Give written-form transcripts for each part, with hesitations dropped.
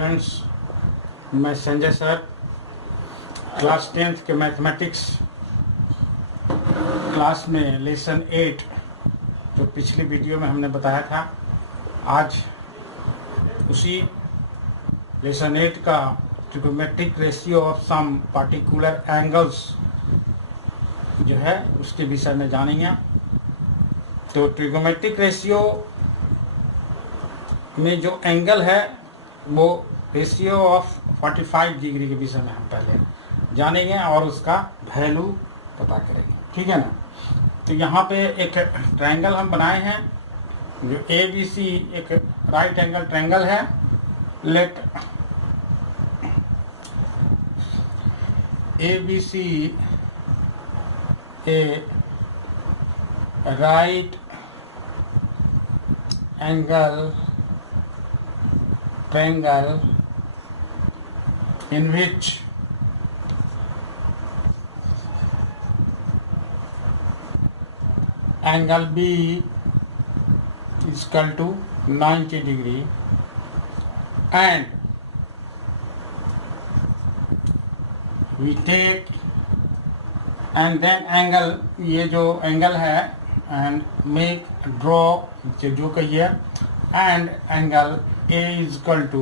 Students, मैं Sanjay sir, class 10th के mathematics class में लेसन 8 जो पिछली वीडियो में हमने बताया था, आज उसी लेसन 8 का trigonometric ratio of some particular angles जो है उसके विषय में जानेंगे। तो ट्रिगोमेट्रिक रेशियो में जो एंगल है वो रेशियो ऑफ 45 डिग्री के विषय में हम पहले जानेंगे और उसका वैल्यू पता करेंगे, ठीक है ना। तो यहाँ पे एक ट्रायंगल हम बनाए हैं जो ABC एक राइट एंगल ट्रायंगल है। Let ABC a right angle triangle in which angle B is equal to 90 degree and we take and then angle ये जो एंगल है and make draw जो कहिए and angle A is equal to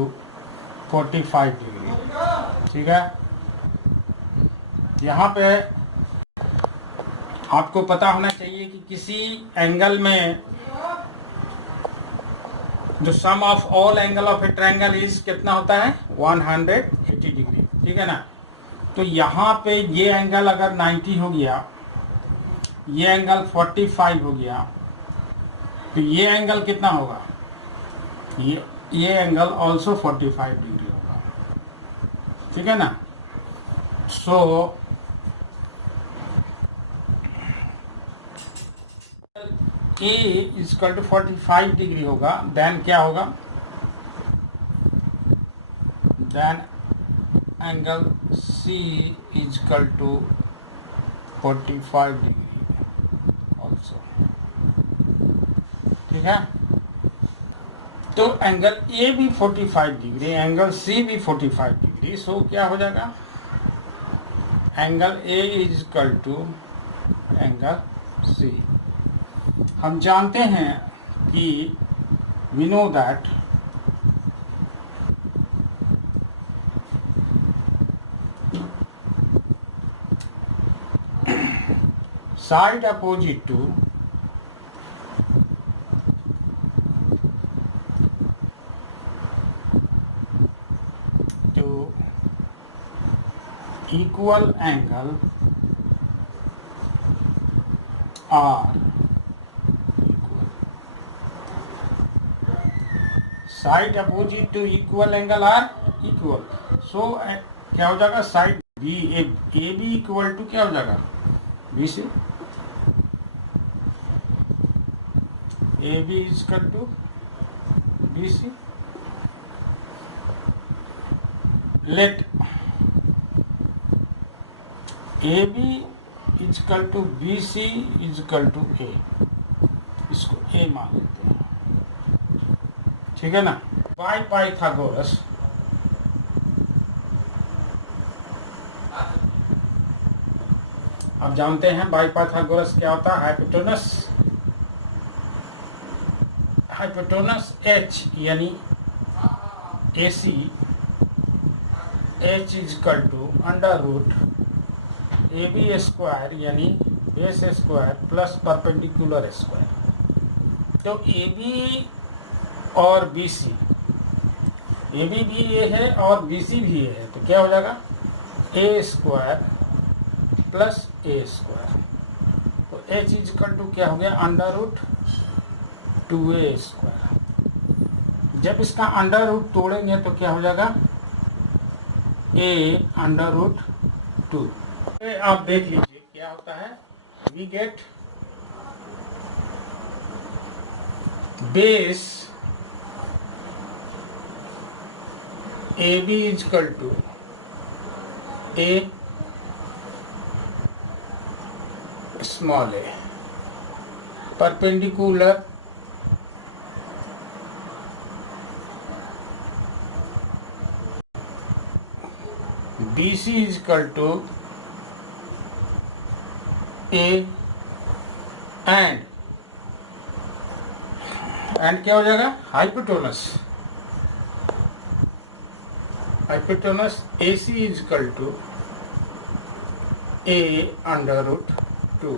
45 degree, ठीक है। यहाँ पे आपको पता होना चाहिए कि किसी एंगल में जो sum of all angle of a triangle is कितना होता है 180 डिग्री, ठीक है ना। तो यहाँ पे ये एंगल अगर 90 हो गया, ये एंगल 45 हो गया, तो ये एंगल कितना होगा, ये एंगल ऑल्सो 45 डिग्री होगा, ठीक है ना। So A is equal to 45 degree होगा, देन क्या होगा, then angle C is equal to 45 degree also, ठीक है। तो एंगल A भी 45 डिग्री, एंगल C भी 45 डिग्री, सो क्या हो जाएगा, angle A is equal to angle C। हम जानते हैं कि we know that side opposite to equal angle are equal. Side opposite to equal angle are equal. So क्या हो जाएगा, side A B equal to क्या हो जाएगा BC, AB is equal to BC. Let AB is equal to BC is equal to A, इसको A मान लेते हैं, ठीक है ना। बाय पाइथागोरस आप जानते हैं बाय पाइथागोरस क्या होता है, हाइपोटेनस H यानी AC H is equal to under root AB square यानी base square plus perpendicular square. तो AB और BC, AB भी ये है और BC भी ये है, तो क्या हो जाएगा A square plus A square. तो H इज इक्वल टू क्या हो गया अंडर रूट 2A स्क्वायर। जब इसका अंडर रूट तोड़ेंगे तो क्या हो जाएगा A अंडर रूट 2। आप देख लीजिए क्या होता है, we get base AB is equal to A small a, B C is equal to A and क्या हो जाएगा, hypotenuse A C is equal to A under root 2।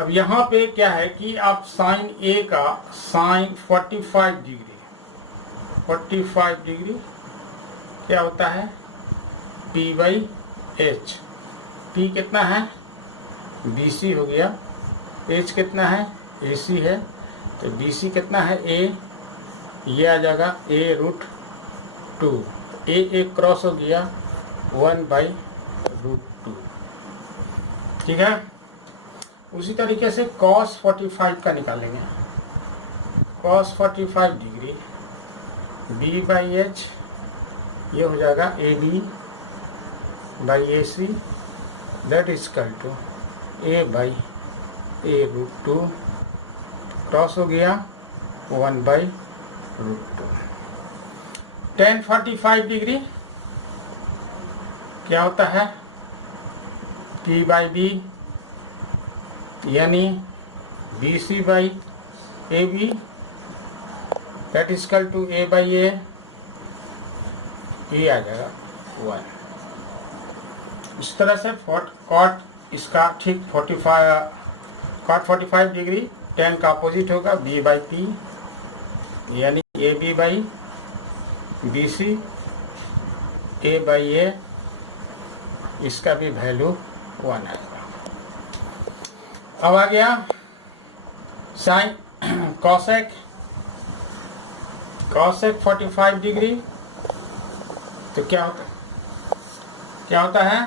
अब यहाँ पे क्या है कि आप साइन ए का साइन 45 डिग्री क्या होता है, P बाई एच। P कितना है, BC हो गया, H कितना है, AC है, तो BC कितना है, A, ये आ जाएगा A रूट 2, A एक क्रॉस हो गया 1 बाई रूट 2। ठीक है, उसी तरीके से cos 45 का निकालेंगे, cos 45 degree B by H, ये हो जाएगा AB by AC, that is equal to A by A root 2, cross हो गया 1 बाई रूट 2। tan 45 डिग्री क्या होता है, P बाई B यानी BC by AB, that is equal to A by A, ये आ जाएगा 1। इस तरह से कॉट इसका ठीक 45 डिग्री tan का अपोजिट होगा B बाई P यानी AB by BC, A by A, इसका भी वैल्यू 1 आएगा। अब आ गया साइन कॉसेक 45 डिग्री, तो क्या होता है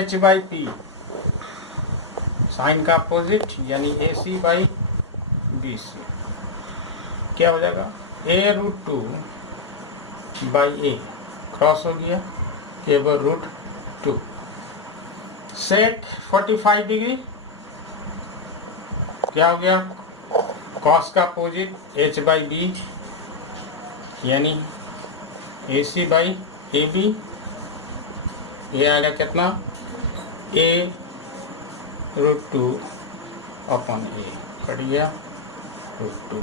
H बाई P, साइन का अपोजिट यानी AC बाई BC, क्या हो जाएगा A root 2 by A, cross हो गया केवल रूट 2। सेट 45 डिग्री क्या हो गया, कॉस का अपोजिट H बाई B यानी AC बाई AB, ये आएगा कितना A root 2 upon A, cut गया रूट 2।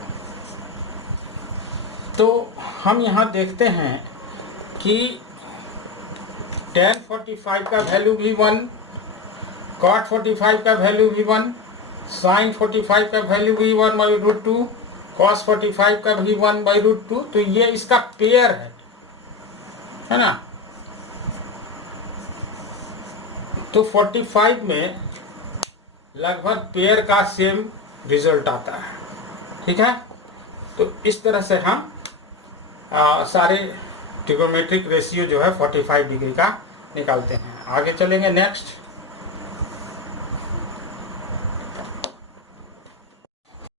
तो हम यहाँ देखते हैं कि tan 45 का वैल्यू भी 1, cot 45 का वैल्यू भी 1, sin 45 का वैल्यू भी 1 बाई रूट 2, cos 45 का भी 1 बाई रूट 2। तो ये इसका पेयर है ना। तो 45 में लगभग पेयर का सेम रिजल्ट आता है। ठीक है, तो इस तरह से हम सारे ट्रिगोमेट्रिक रेशियो जो है 45 डिग्री का निकालते हैं। आगे चलेंगे नेक्स्ट।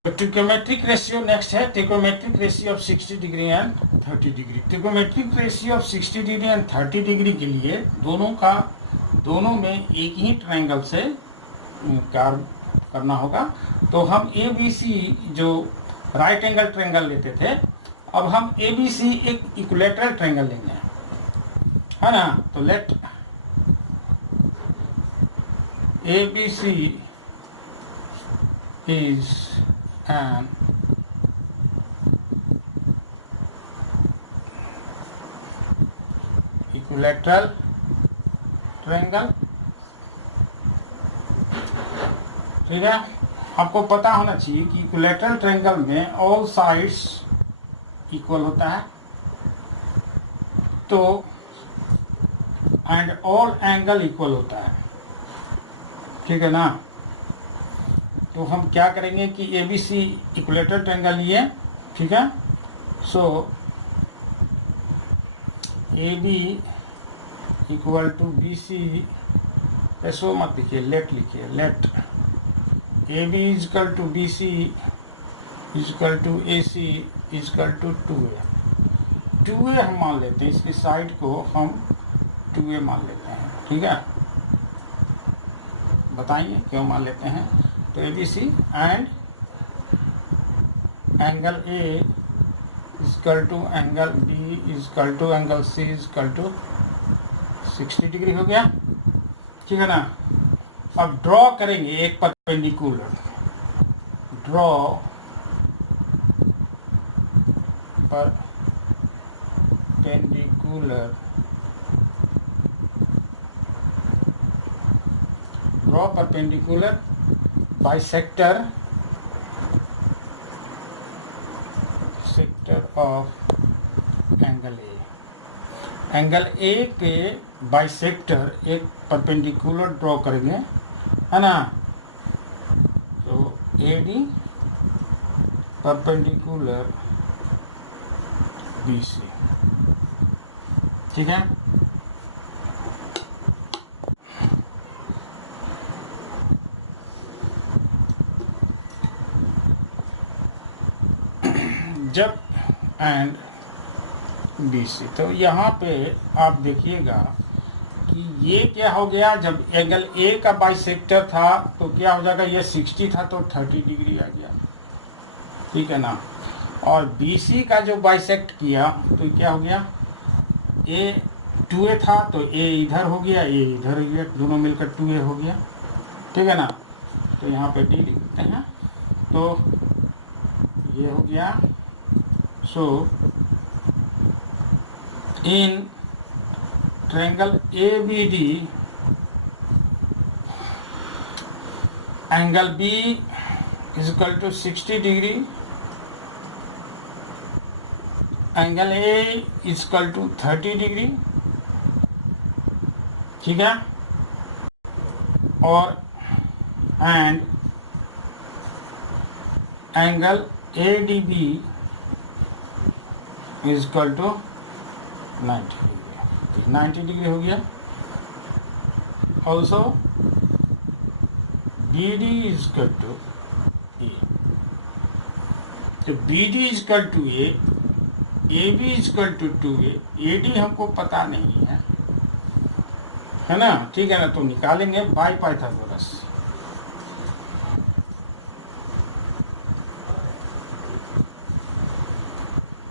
ट्रिगोमेट्रिक रेशियो नेक्स्ट है, trigonometric ratio of 60 degree and 30 degree. Trigonometric ratio of 60 degree and 30 degree के लिए दोनों में एक ही ट्रायंगल से कार्य करना होगा। तो हम ABC जो राइट एंगल ट्रायंगल लेते थे, अब हम ABC एक इक्विलैटरल ट्रायंगल लेंगे, है ना। तो late ABC is an equilateral triangle। ठीक है, आपको पता होना चाहिए कि इक्विलैटरल ट्रायंगल में ऑल साइड्स इक्वल होता है, तो एंड ऑल एंगल इक्वल होता है। ठीक है ना। तो हम क्या करेंगे कि ABC इक्विलैटरल ट्रायंगल लिए, ठीक है। So AB equal to BC, ऐसो मत लिखिए, लेट लिखिए, let AB is equal to BC is equal to AC is equal to 2A हम मान लेते हैं, इसकी साइड को हम 2A मान लेते हैं। ठीक है, बताइए क्यों मान लेते हैं। तो ABC and angle A is equal to angle B is equal to angle C is equal to 60 degree हो गया, ठीक है ना। अब ड्रॉ करेंगे एक perpendicular, draw perpendicular, draw perpendicular bisector of angle A. Angle A के बाइसेक्टर एक परपेंडिकुलर ड्रॉ करेंगे, है ना। तो A D perpendicular B C, ठीक है। जब एंड बी सी, तो यहाँ पे आप देखिएगा कि ये क्या हो गया, जब एंगल ए का बाइसेक्टर था तो क्या हो जाएगा, ये 60 था तो 30 डिग्री आ गया, ठीक है ना। और बी सी का जो बाइसेक्ट किया तो क्या हो गया, ए 2a था तो ए इधर हो गया, ए इधर हो गया, दोनों मिलकर 2a हो गया, ठीक है ना। तो यहाँ पे डी लिख देते हैं, तो ये हो गया। So in triangle ABD angle B is equal to 60 degree, angle A is equal to 30 degree, ठीक है। और and angle ADB is equal to 90 degree, 90 degree हो गया। Also BD is equal to a, तो BD is equal to a, AB is equal to 2a, AD हमको पता नहीं है ना, ठीक है ना। तो निकालेंगे बाय पाइथागोरस।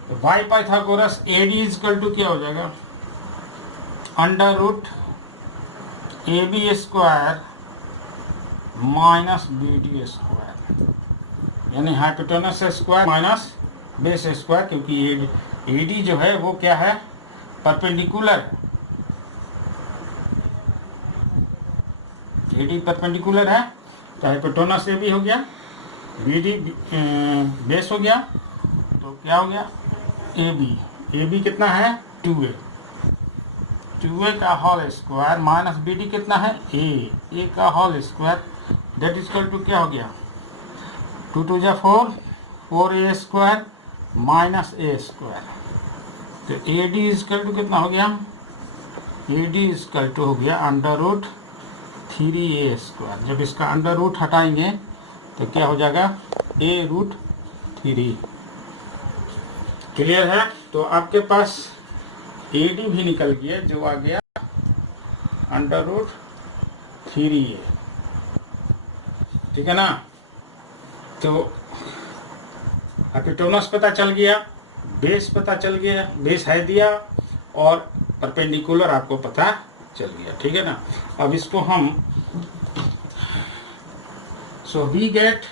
तो by Pythagoras AD is equal to क्या हो जाएगा, under root AB square minus BD square, यानी hypotenuse square minus base square, क्योंकि AD जो है वो क्या है, परपेंडिकुलर, AD परपेंडिकुलर है, तो हाइपोटेनस AB हो गया, BD बेस हो गया, तो क्या हो गया, AB कितना है 2a, 2a का होल स्क्वायर माइनस BD कितना है a का whole square, that is equal to क्या हो गया, 2 2 जा 4, 4a square minus a square. तो AD इज इक्वल टू कितना हो गया, AD इज इक्वल टू हो गया अंडर रूट 3a स्क्वायर। जब इसका अंडर रूट हटाएंगे तो क्या हो जाएगा, a√3। क्लियर है। तो आपके पास AD भी निकल गया, जो आ गया अंडर रूट 3a, ठीक है ना। तो हाइपोटेनस पता चल गया, बेस पता चल गया, बेस है दिया, और परपेंडिकुलर आपको पता चल गया, ठीक है ना। अब इसको हम so we get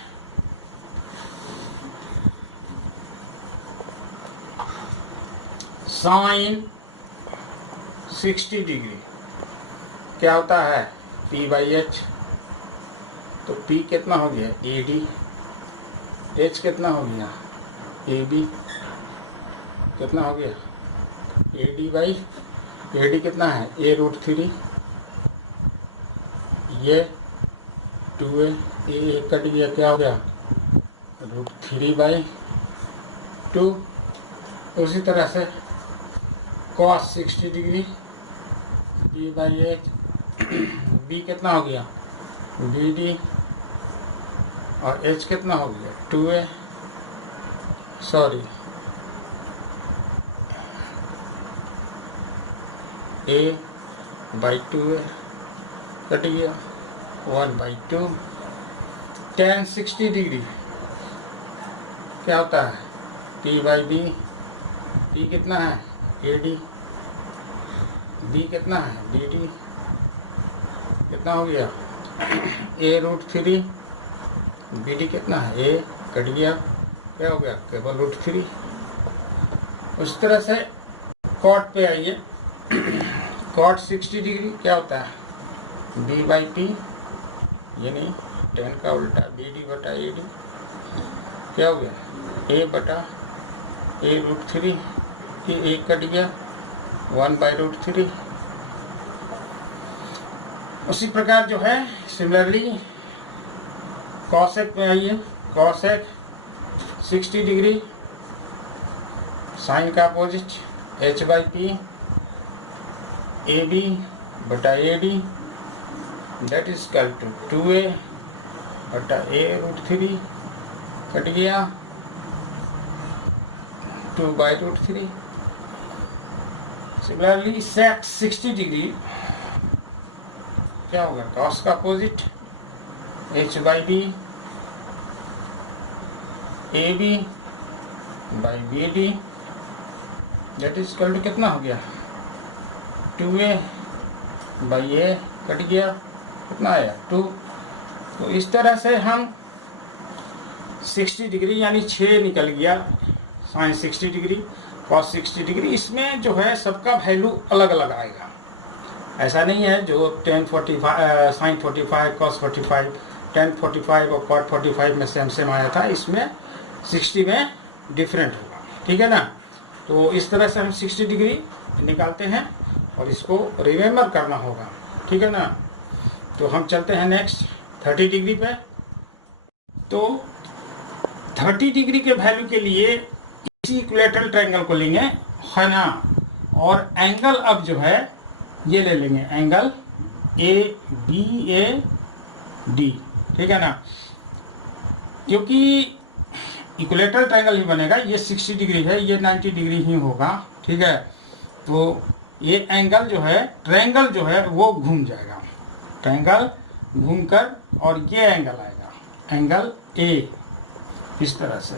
sine 60 degree क्या होता है, P/H। तो P कितना हो गया AD, H कितना हो गया AB, कितना हो गया AD कितना है a√3, ये 2a, ये कट गया, क्या हो गया √3/2। उसी तरह से cos 60 डिग्री B/H, B कितना हो गया BD, और H कितना हो गया 2a, सॉरी a/2a कट गया 1/2। tan 60 डिग्री क्या होता है P/B, P कितना है AD, बी कितना है, बी डी कितना हो गया, A√3, बी डी कितना है, ए कट गया, क्या हो गया, केवल √3। उस तरह से कॉट पे आइए, कॉट 60 डिग्री क्या होता है, B/P यानी tan का उल्टा BD/AD, क्या हो गया, A/A√3, ये एक कट गया 1/√3। उसी प्रकार जो है सिमिलरली कॉसेक में आइए, कॉसेक 60 डिग्री, साइन का opposite H/P AB/AD that is equal to 2A/A√3 cut गया 2/√3। सिमिलरली सेक 60 डिग्री क्या होगा, कॉस का opposite H/B AB/BD that is equal to कितना हो गया, 2A/A कट गया, कितना आया 2। तो इस तरह से हम 60 डिग्री यानी 6 निकल गया, साइन 60 डिग्री, कॉस 60 डिग्री, इसमें जो है सबका वैल्यू अलग अलग आएगा। ऐसा नहीं है जो tan 45 साइन 45 कॉस 45 tan 45 और कॉट 45 में सेम आया था, इसमें 60 में डिफरेंट होगा, ठीक है ना। तो इस तरह से हम 60 डिग्री निकालते हैं और इसको रिमेम्बर करना होगा, ठीक है ना। तो हम चलते हैं नेक्स्ट 30 डिग्री पे। तो 30 डिग्री के वैल्यू के लिए इसी इक्विलेटरल ट्रायंगल को लेंगे, है ना, और एंगल अब जो है ये ले लेंगे, एंगल ABAD, ठीक है ना, क्योंकि इक्विलेटरल ट्रायंगल ही बनेगा। ये 60 डिग्री है, ये 90 डिग्री ही होगा, ठीक है। तो ये एंगल जो है, ट्रायंगल जो है वो घूम जाएगा, ट्रायंगल घूमकर और ये एंगल आएगा, एंगल A, इस तरह से।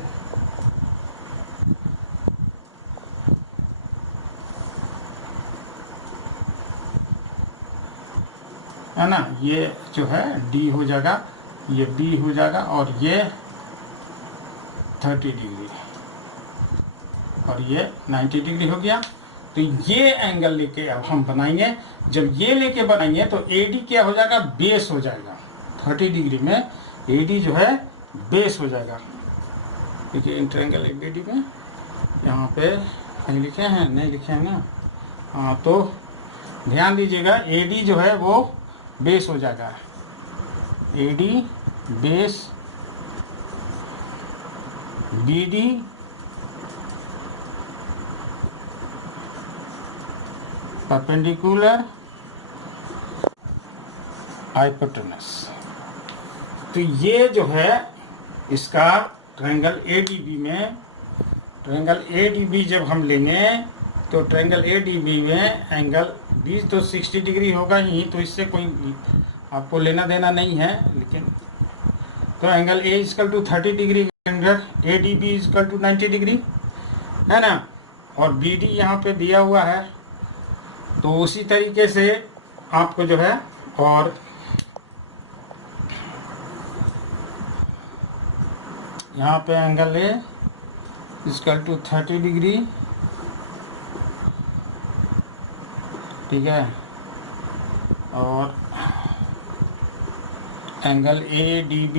है ना, ये जो है D हो जाएगा, ये B हो जाएगा और ये 30 डिग्री और ये 90 डिग्री हो गया। तो ये एंगल लेके अब हम बनाएंगे, जब ये लेके बनाएंगे तो AD क्या हो जाएगा, बेस हो जाएगा। 30 डिग्री में AD जो है बेस हो जाएगा। देखिए इन ट्रायंगल ABD में यहाँ पे कहीं लिखे हैं, नहीं लिखे हैं ना, हाँ, तो ध्यान दीजिएगा AD जो है वो बेस हो जाएगा, AD base, BD perpendicular hypotenuse. तो ये जो है इसका ट्रायंगल ADB में, ट्रायंगल ADB जब हम लेंगे तो ट्रायंगल ADB में एंगल B तो 60 डिग्री होगा ही, तो इससे कोई आपको लेना देना नहीं है, लेकिन तो angle A equal to 30 degree, angle ADB equal to 90 degree, है ना, और BD यहाँ पे दिया हुआ है। तो उसी तरीके से आपको जो है, और यहाँ पे angle A equal to 30 degree, ठीक है, और angle ADB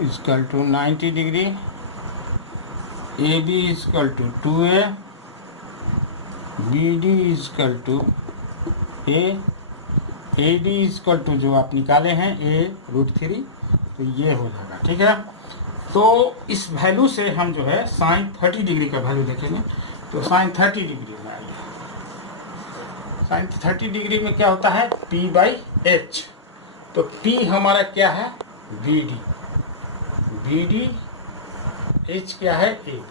equal to 90 degree, AB equal to 2A, BD equal to A, AD equal to जो आप निकाले हैं A√3, तो ये हो जाएगा, ठीक है। तो इस वैल्यू से हम जो है साइन 30 डिग्री का वैल्यू देखेंगे। तो साइन 30 डिग्री में आइए, साइन 30 डिग्री में क्या होता है, P/H। तो P हमारा क्या है, BD, BD, H क्या है, AB।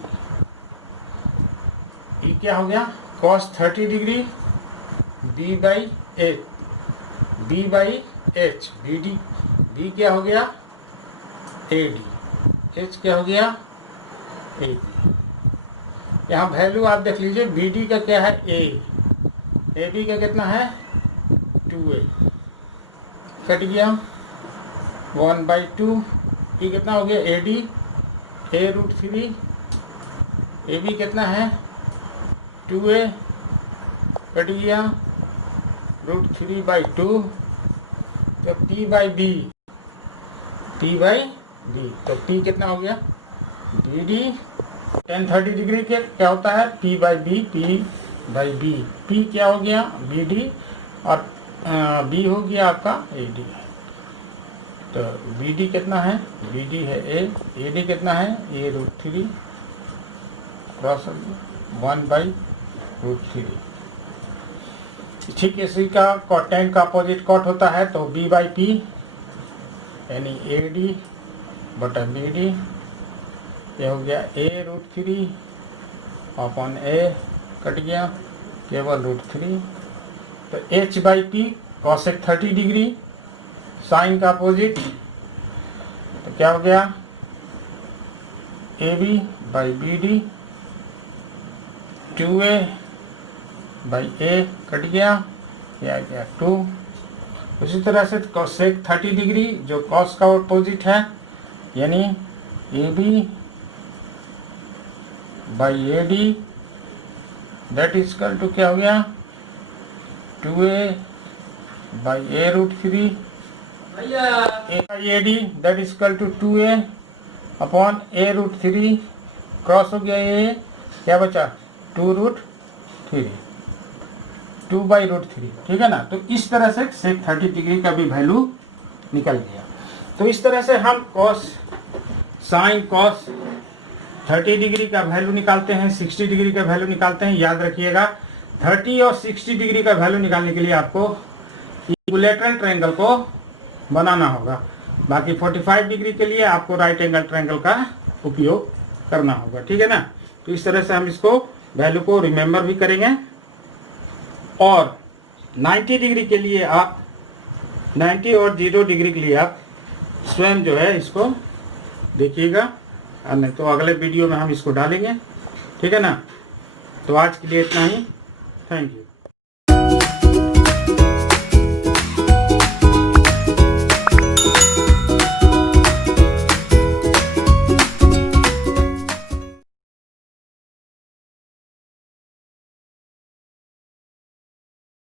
E क्या हो गया, cos 30 degree, B/H, B/H, BD, B क्या हो गया, AD, H क्या हो गया, AB। यहाँ वैल्यू आप देख लीजिए, BD का क्या है, A, ए बी का कितना है 2a, कट गया 1/2। ये कितना हो गया A D a√3, A B कितना है 2a, कट गया √3/2। तो p/b, तो p कितना हो गया BD tan 30 डिग्री के क्या होता है p/b, p/b, p क्या हो गया BD और b हो गया आपका AD। तो BD कितना है, BD है a, AD कितना है a√3 क्रॉस 1/√3। ठीक इसी का tan का अपोजिट कॉट होता है, तो b/p यानी AD बटा BD, ये हो गया a√3 अपॉन a, कट गया केवल √3। तो h/p cosec 30 डिग्री साइन का अपोजिट, तो क्या हो गया AB/BD 2a/a, कट गया क्या गया 2। उसी तरह से cosec 30 डिग्री जो cos का अपोजिट है यानी AB/AD that is equal to क्या हो गया 2a/a√3 a/AD that is equal to 2a upon a√3 cross हो गया ये, क्या बचा 2√3, 2/√3, ठीक है ना। तो इस तरह से sec 30 डिग्री का भी वैल्यू निकल गया। तो इस तरह से हम साइन कॉस 30 डिग्री का वैल्यू निकालते हैं, 60 डिग्री का वैल्यू निकालते हैं। याद रखिएगा 30 और 60 डिग्री का वैल्यू निकालने के लिए आपको इक्विलैटरल ट्रायंगल को बनाना होगा। बाकी 45 डिग्री के लिए आपको राइट एंगल ट्रायंगल का उपयोग करना होगा, ठीक है ना। तो इस तरह से हम इसको वैल्यू को रिमेंबर भी करेंगे। और 90 डिग्री के लिए आप 90 और 0 डिग्री के लिए आप स्वयं जो है इसको देखिएगा, और नहीं तो अगले वीडियो में हम इसको डालेंगे, ठीक है ना। तो आज के लिए इतना ही, थैंक यू।